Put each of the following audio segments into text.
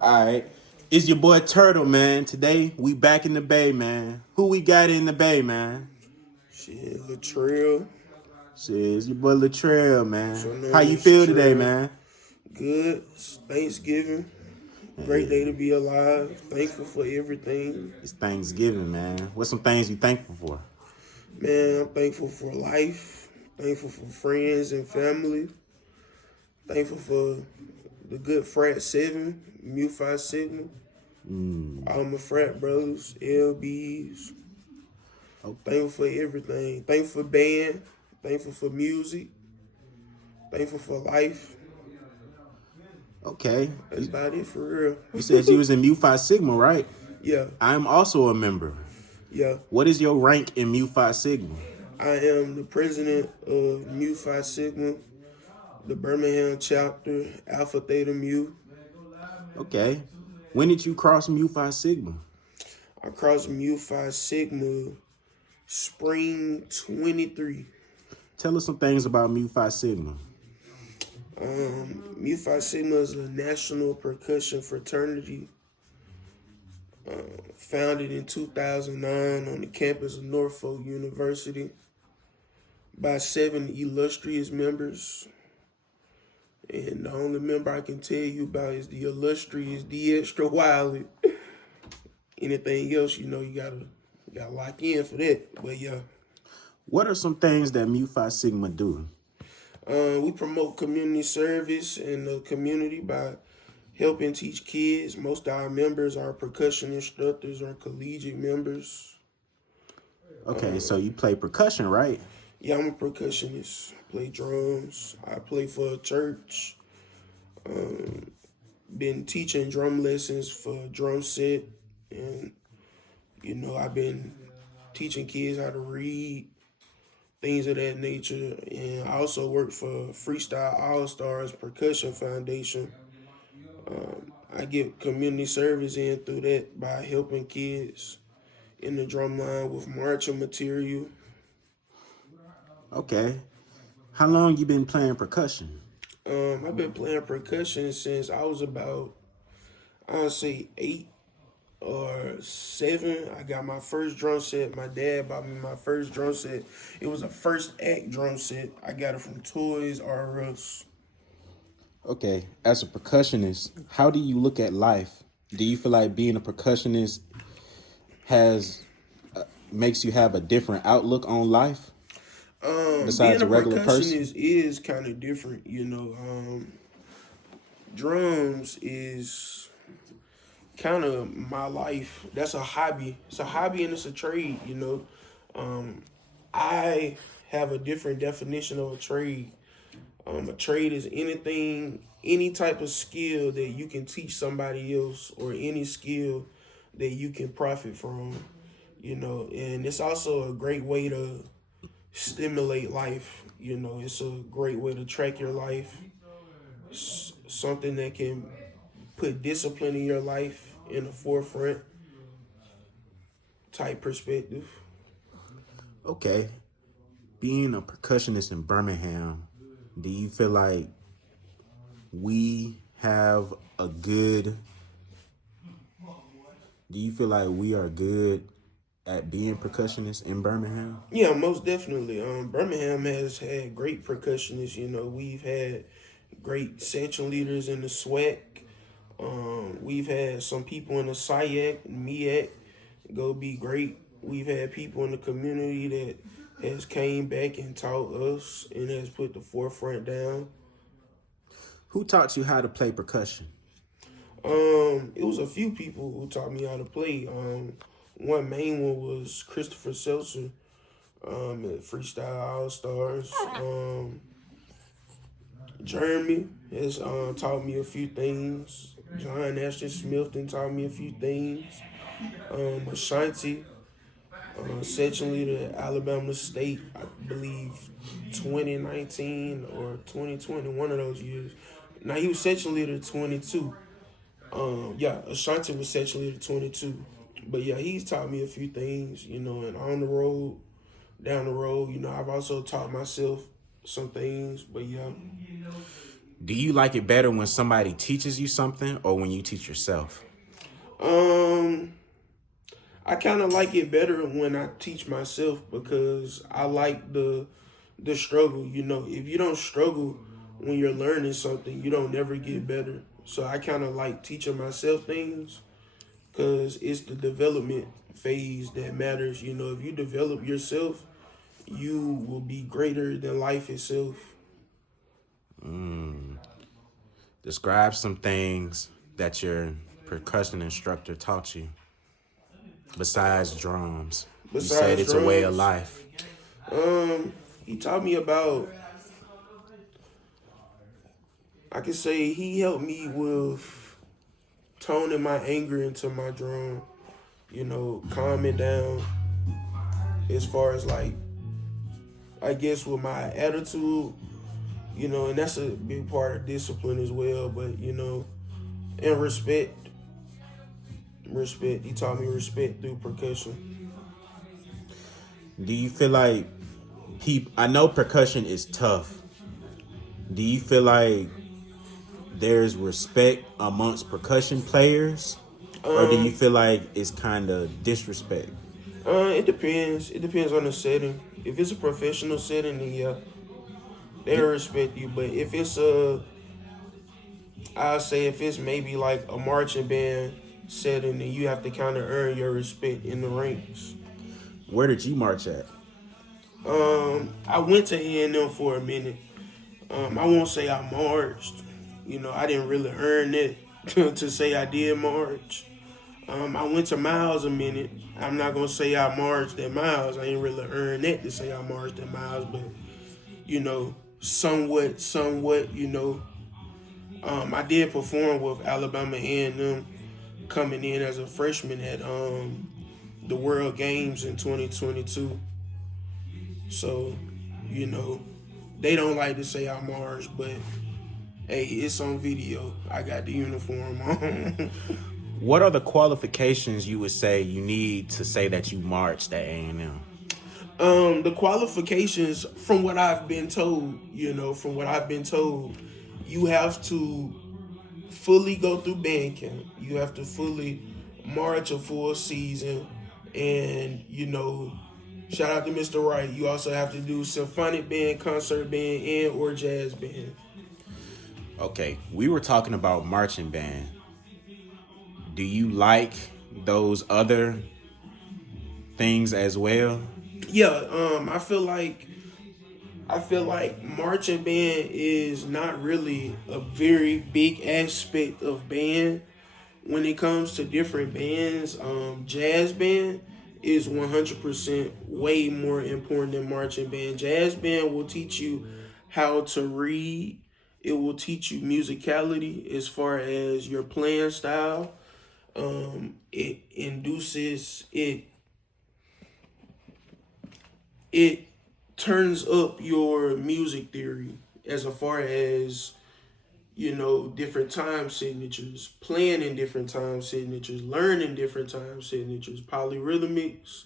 All right. It's your boy Turtle, man. Today, we back in the Bay, man. Who we got in the Bay, man? Shit, Letrell. Shit, it's your boy Letrell, So man. How known you as feel today, Trail. man? Good. It's Thanksgiving. Great day Hey, to be alive. Thankful for everything. it's Thanksgiving, man. What's some things you thankful for? Man, I'm thankful for life. Thankful for friends and family. Thankful for the good frat 7, Mu Phi Sigma. All my frat brothers, LBs. Okay. Thankful for everything. Thankful for band. Thankful for music. Thankful for life. Okay. That's about it for real. You said you was in Mu Phi Sigma, right? Yeah, I'm also a member. yeah. What is your rank in Mu Phi Sigma? I am the president of Mu Phi Sigma, the Birmingham chapter, Alpha Theta Mu. Okay. When did you cross Mu Phi Sigma? I crossed Mu Phi Sigma spring 23. Tell us some things about Mu Phi Sigma. Mu Phi Sigma is a national percussion fraternity founded in 2009 on the campus of Norfolk University by 7 illustrious members. And the only member I can tell you about is the illustrious D Extra Wiley. Anything else, you gotta lock in for that. But yeah, What are some things that Mu Phi Sigma do? we promote community service in the community by helping teach kids. Most of our members are percussion instructors or collegiate members. Okay, so you play percussion, right? Yeah, I'm a percussionist. Play drums. I play for a church. Been teaching drum lessons for drum set, and I've been teaching kids how to read, things of that nature. And I also work for Freestyle All Stars Percussion Foundation. I get community service in through that by helping kids in the drum line with marching material. Okay. How long you been playing percussion? I've been playing percussion since I was about, I'd say 8 or 7. I got my first drum set. My dad bought me my first drum set. It was a first act drum set. I got it from Toys R Us. Okay, as a percussionist, how do you look at life? Do you feel like being a percussionist has makes you have a different outlook on life Being besides a a regular person? percussionist is kind of different. Drums is kind of my life. That's a hobby. It's a hobby and it's a trade. I have a different definition of a trade. A trade is anything, any type of skill that you can teach somebody else, or any skill that you can profit from. And it's also a great way to stimulate life. It's a great way to track your life. Something that can put discipline in your life in the forefront type perspective. Okay, being a percussionist in Birmingham, do you feel like we have a good? Do you feel like we are good at being percussionists in Birmingham? Yeah, most definitely. Birmingham has had great percussionists. We've had great section leaders in the SWAC. We've had some people in the SIAC, MEAC, go be great. We've had people in the community that has came back and taught us and has put the forefront down. Who taught you how to play percussion? It was a few people who taught me how to play. One main one was Christopher Seltzer at Freestyle All Stars. Jeremy has taught me a few things. John Ashton Smith taught me a few things. Ashanti, section leader at Alabama State, I believe 2019 or 2020, one of those years. Now he was section leader 22. Ashanti was section leader 22. But yeah, he's taught me a few things, and on the road, down the road, I've also taught myself some things. But yeah. Do you like it better when somebody teaches you something or when you teach yourself? Um, I kind of like it better when I teach myself because I like the struggle. You know, if you don't struggle when you're learning something, you don't never get better. So I kind of like teaching myself things because it's the development phase that matters. You know, if you develop yourself, you will be greater than life itself. Describe some things that your percussion instructor taught you besides drums. You said Besides it's a way of drums, life. he taught me about. I could say he helped me with toning my anger into my drum. You know, calming down as far as like I guess with my attitude. You know, and that's a big part of discipline as well. But you know, and respect. He taught me respect through percussion. Do you feel like I know percussion is tough. Do you feel like there's respect amongst percussion players? Or do you Um, feel like it's kind of disrespect? it depends. It depends on the setting. If it's a professional setting, then yeah, they Do, respect you. But if it's I'll say if it's maybe like a marching band setting, then you have to kind of earn your respect in the ranks. where did you march at? I went to A&M for a minute. I won't say I marched. You know, I didn't really earn it to say I did march. I went to Miles a minute. I'm not gonna say I marched at Miles. I ain't really earned that to say I marched at Miles, but you know, somewhat. You know, I did perform with Alabama A&M coming in as a freshman at the World Games in 2022. So, you know, they don't like to say I marched, but hey, it's on video. I got the uniform on. What are the qualifications you would say you need to say that you marched at A&M? The qualifications, from what I've been told, you know, from what I've been told, you have to fully go through band camp. You have to fully march a full season, and you know, shout out to Mr. Wright. You also have to do symphonic band, concert band, and or jazz band. Okay, we were talking about marching band. Do you like those other things as well? Yeah, I feel like marching band is not really a very big aspect of band. When it comes to different bands, jazz band is 100% way more important than marching band. Jazz band will teach you how to read. It will teach you musicality as far as your playing style. It induces it turns up your music theory as far as you know different time signatures, playing in different time signatures, learning different time signatures, polyrhythmics,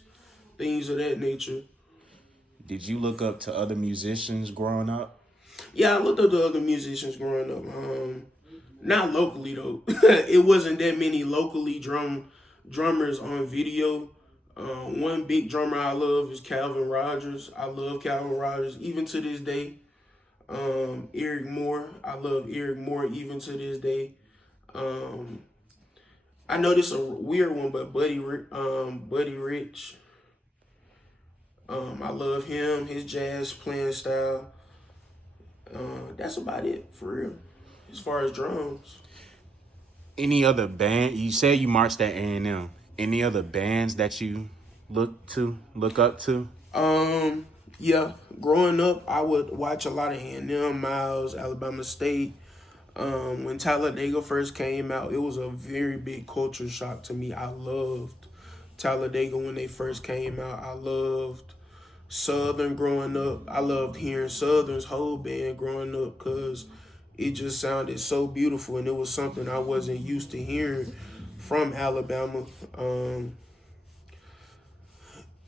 things of that nature. Did you look up to other musicians growing up? Yeah, I looked up to other musicians growing up. Not locally though. It wasn't that many locally drummers on video. One big drummer I love is Calvin Rogers. I love Calvin Rogers even to this day. Eric Moore, I love Eric Moore even to this day. Um, I know this is a weird one, but Buddy Rich, I love him, his jazz playing style. That's about it for real, as far as drums. Any other band? You said you marched at A&M. Any other bands that you look up to? Yeah, growing up, I would watch a lot of A&M, Miles, Alabama State. When Talladega first came out, it was a very big culture shock to me. I loved Talladega when they first came out. I loved Southern growing up. I loved hearing Southern's whole band growing up because it just sounded so beautiful, and it was something I wasn't used to hearing from Alabama.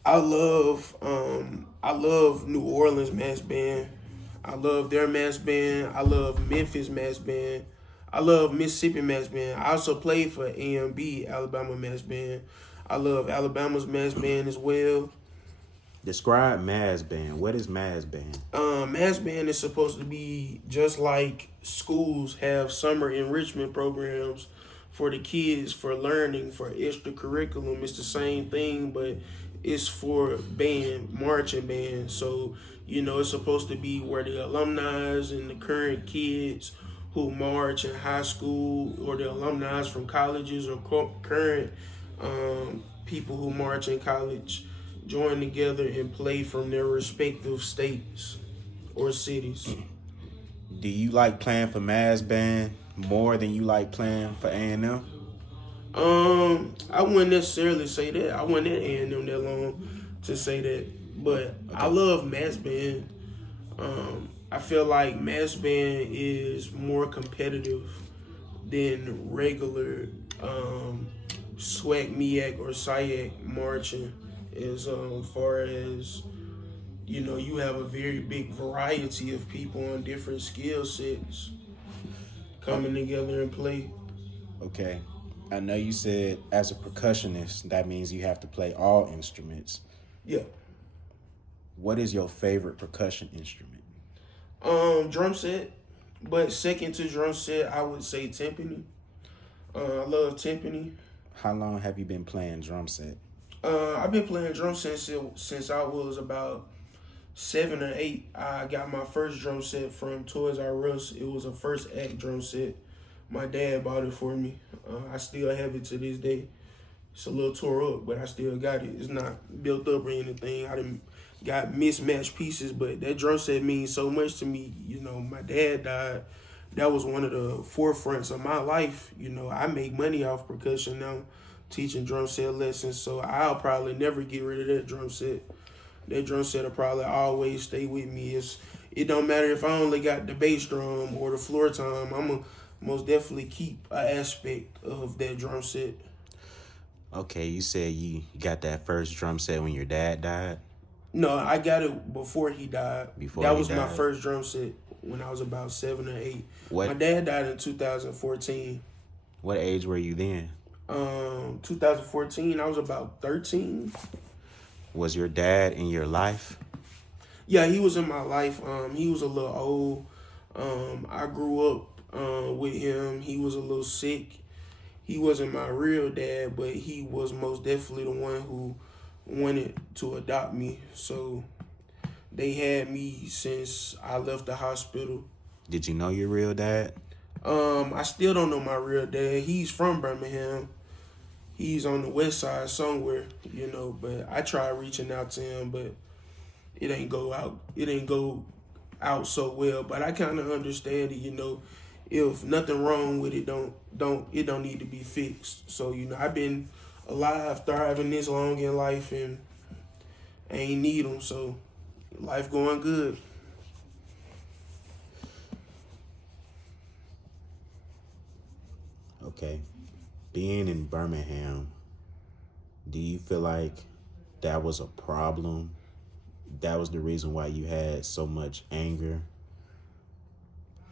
I love New Orleans mass band. I love their mass band. I love Memphis mass band. I love Mississippi mass band. I also played for AMB, Alabama mass band. I love Alabama's mass band as well. Describe Mass Band. What is Mass Band? Mass band is supposed to be just like schools have summer enrichment programs for the kids for learning for extracurriculum. It's the same thing, but it's for marching band. So it's supposed to be where the alumni and the current kids who march in high school, or the alumni from colleges, or current people who march in college, join together and play from their respective states or cities. Do you like playing for Mass Band more than you like playing for A&M? I wouldn't necessarily say that. I wasn't at A&M that long to say that, but I love mass band. I feel like mass band is more competitive than regular SWAC, MEAC, or SIAC marching. As far as you have a very big variety of people on different skill sets coming together and play. Okay. I know you said as a percussionist, that means you have to play all instruments. Yeah. What is your favorite percussion instrument? Drum set, but second to drum set, I would say timpani. I love timpani. How long have you been playing drum set? I've been playing drum set since I was about 7 or 8. I got my first drum set from Toys R Us. It was a first act drum set. My dad bought it for me. I still have it to this day. It's a little tore up, but I still got it. It's not built up or anything. I didn't got mismatched pieces, but that drum set means so much to me. My dad died. That was one of the forefronts of my life. I make money off percussion now, teaching drum set lessons, so I'll probably never get rid of that drum set. That drum set will probably always stay with me. It don't matter if I only got the bass drum or the floor tom. I'm going to most definitely keep an aspect of that drum set. Okay, you said you got that first drum set when your dad died? No, I got it before he died. That was my first drum set when I was about 7 or 8. What? My dad died in 2014. What age were you then? 2014, I was about 13. Was your dad in your life? Yeah, he was in my life. He was a little old. I grew up with him. He was a little sick. He wasn't my real dad, but he was most definitely the one who wanted to adopt me. So they had me since I left the hospital. Did you know your real dad? I still don't know my real dad. He's from Birmingham. He's on the west side somewhere, but I tried reaching out to him, but it ain't go out so well. But I kind of understand it, if nothing wrong with it, it don't need to be fixed. So, I've been alive, thriving this long in life, and I ain't need them, so life going good. Okay. Being in Birmingham, do you feel like that was a problem? That was the reason why you had so much anger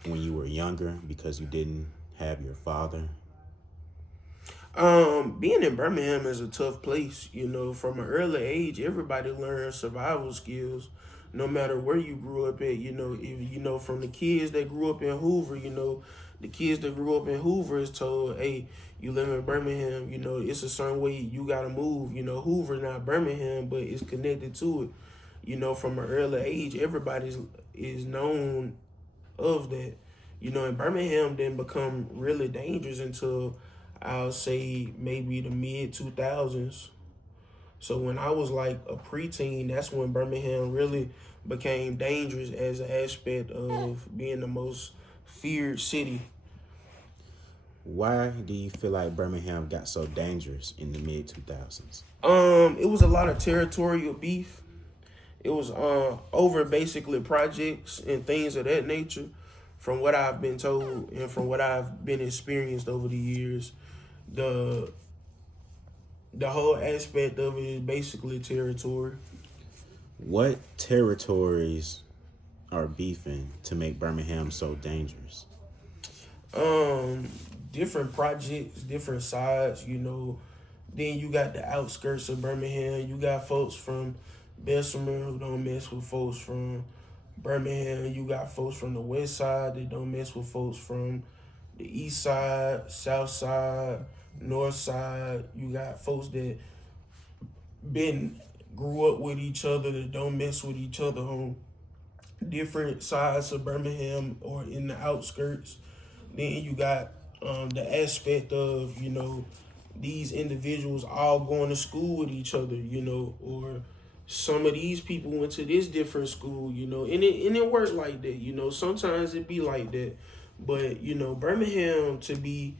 when you were younger, because you didn't have your father? Being in Birmingham is a tough place. From an early age, everybody learns survival skills, no matter where you grew up at. If from the kids that grew up in Hoover, the kids that grew up in Hoover is told, hey, you live in Birmingham, it's a certain way you gotta move. Hoover not Birmingham, but it's connected to it. From an early age, everybody is known of that. And Birmingham didn't become really dangerous until I'll say maybe the mid 2000s. So when I was like a preteen, that's when Birmingham really became dangerous as an aspect of being the most feared city. Why do you feel like Birmingham got so dangerous in the mid 2000s? It was a lot of territorial beef. It was over basically projects and things of that nature, from what I've been told and from what I've been experienced over the years. The whole aspect of it is basically territory. What territories or beefing to make Birmingham so dangerous? Um, Different projects, different sides, Then you got the outskirts of Birmingham. You got folks from Bessemer who don't mess with folks from Birmingham. You got folks from the west side that don't mess with folks from the east side, south side, north side. You got folks that been grew up with each other that don't mess with each other on different sides of Birmingham or in the outskirts. Then you got the aspect of, these individuals all going to school with each other, or some of these people went to this different school, and it worked like that, sometimes it be like that. But, Birmingham to be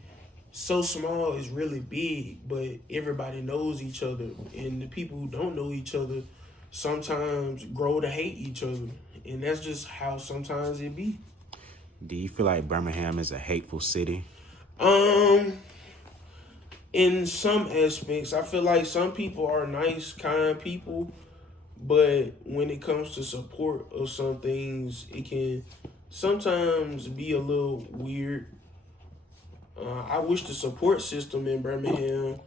so small is really big, but everybody knows each other. And the people who don't know each other sometimes grow to hate each other. And that's just how sometimes it be. Do you feel like Birmingham is a hateful city? In some aspects, I feel like some people are nice, kind people, but when it comes to support of some things, it can sometimes be a little weird. I wish the support system in Birmingham,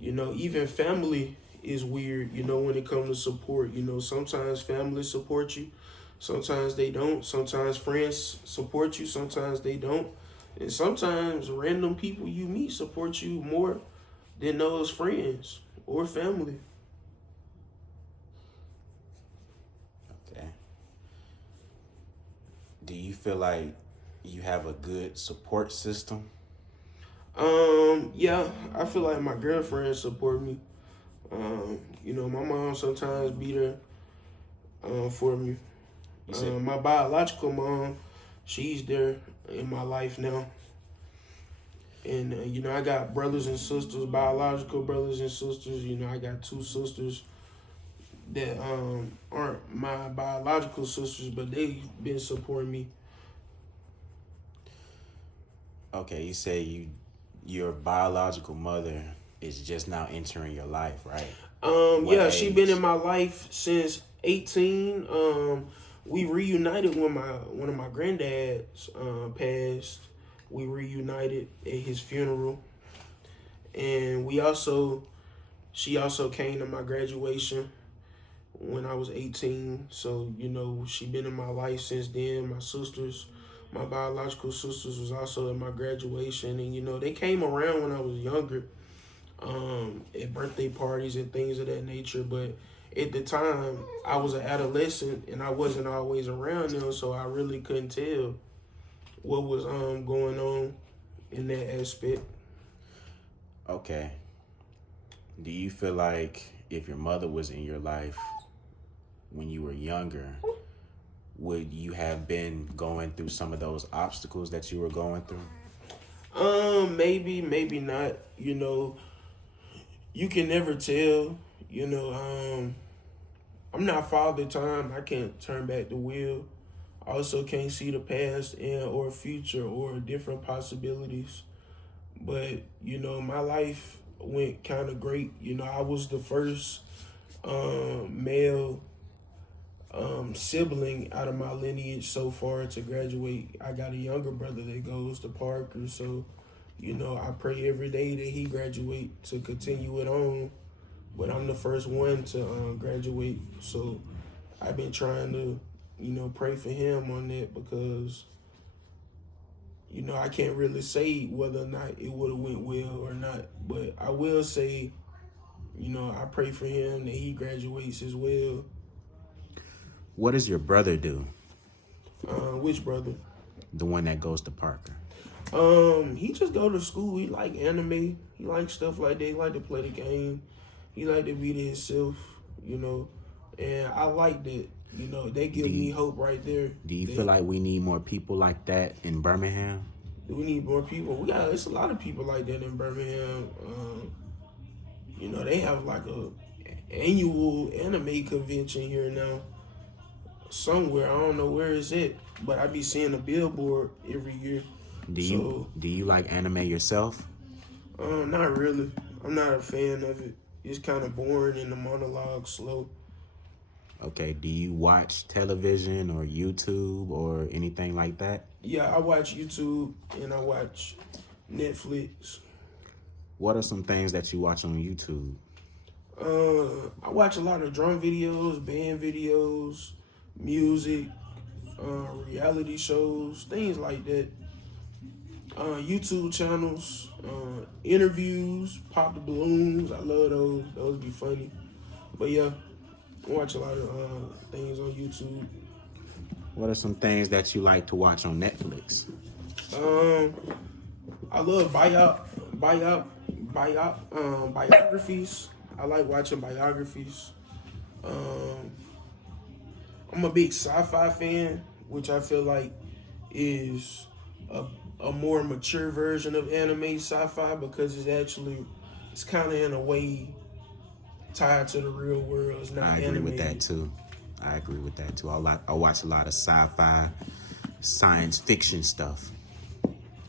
even family is weird, when it comes to support. Sometimes family support you, sometimes they don't. Sometimes friends support you, sometimes they don't. And sometimes random people you meet support you more than those friends or family. Okay. Do you feel like you have a good support system? Yeah, I feel like my girlfriend support me. My mom sometimes be there for me. My biological mom, she's there in my life now. And, I got brothers and sisters, biological brothers and sisters. I got two sisters that aren't my biological sisters, but they've been supporting me. Okay, you say your biological mother is just now entering your life, right? Yeah, she been in my life since 18. We reunited when one of my granddads passed. We reunited at his funeral, and she also came to my graduation when I was 18. So she been in my life since then. My biological sisters was also at my graduation, and they came around when I was younger, at birthday parties and things of that nature. But at the time, I was an adolescent and I wasn't always around them, so I really couldn't tell what was going on in that aspect. Okay. Do you feel like if your mother was in your life when you were younger, would you have been going through some of those obstacles that you were going through? Maybe not. You can never tell. I'm not father time. I can't turn back the wheel. I also can't see the past and or future or different possibilities. But, my life went kind of great. I was the first male sibling out of my lineage so far to graduate. I got a younger brother that goes to Parker, so I pray every day that he graduate to continue it on. But I'm the first one to graduate, so I've been trying to pray for him on that, because I can't really say whether or not it would have went well or not. But I will say, I pray for him that he graduates as well. What does your brother do? Which brother? The one that goes to Parker. He just go to school. He like anime. He like stuff like that. He like to play the game. He like to be to himself, and I like that. They give me hope right there. Do you feel like we need more people like that in Birmingham? We need more people. It's a lot of people like that in Birmingham. They have like a annual anime convention here now. Somewhere, I don't know where it's at, but I be seeing a billboard every year. Do you like anime yourself? Not really. I'm not a fan of it. It's kind of boring and the monologue slow. Okay, do you watch television or YouTube or anything like that? Yeah, I watch YouTube and I watch Netflix. What are some things that you watch on YouTube? I watch a lot of drum videos, band videos, music, reality shows, things like that. YouTube channels, interviews, pop the balloons. I love those. Those be funny. But yeah, I watch a lot of things on YouTube. What are some things that you like to watch on Netflix? Um, I love biographies. I like watching biographies. Um, I'm a big sci-fi fan, which I feel like is a, a more mature version of anime sci-fi because it's kind of in a way tied to the real world. It's not I agree with that animated. too. I watch a lot of sci-fi, science fiction stuff.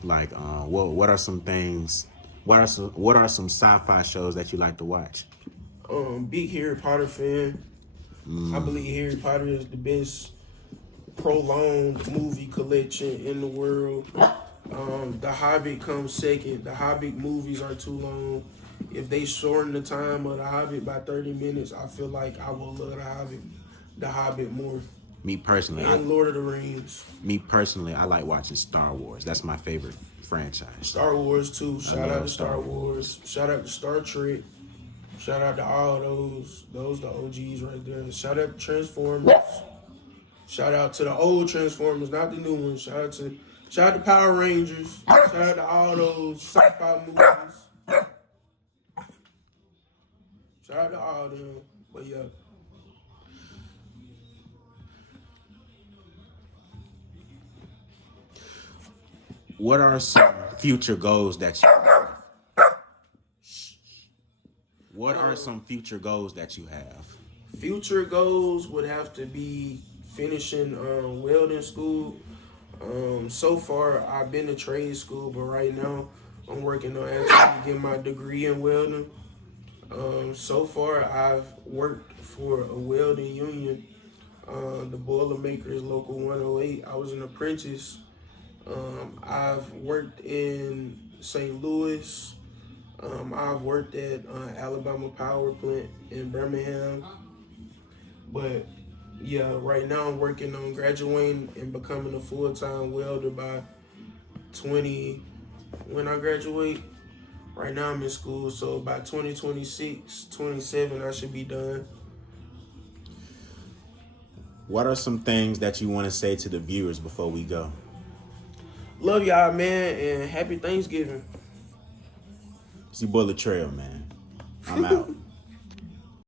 Like, what are some things? What are some sci-fi shows that you like to watch? Big Harry Potter fan. I believe Harry Potter is the best prolonged movie collection in the world. The Hobbit comes second. The Hobbit movies are too long. If they shorten the time of the Hobbit by 30 minutes, I feel like I will love the Hobbit more. Me personally, And Lord of the Rings. I like watching Star Wars. That's my favorite franchise. Star Wars too. Shout out love to Star Wars. Shout out to Star Trek. Shout out to all those. Those the OGs right there. Shout out to Transformers. Shout out to the old Transformers, not the new ones. Shout out to Power Rangers. Shout out to all those sci-fi movies. Shout out to all them. But yeah. What are some future goals that you have? What are some future goals that you have? Future goals would have to be finishing welding school. So far, I've been to trade school, but right now, I'm working on actually getting my degree in welding. So far, I've worked for a welding union, the Boilermakers Local 108. I was an apprentice. I've worked in St. Louis. I've worked at Alabama Power Plant in Birmingham. But yeah, right now I'm working on graduating and becoming a full-time welder by 20 when I graduate. Right now I'm in school, so by 2026, 27, I should be done. What are some things that you want to say to the viewers before we go? Love y'all, man, and happy Thanksgiving. It's your boy Letrell, man. I'm out.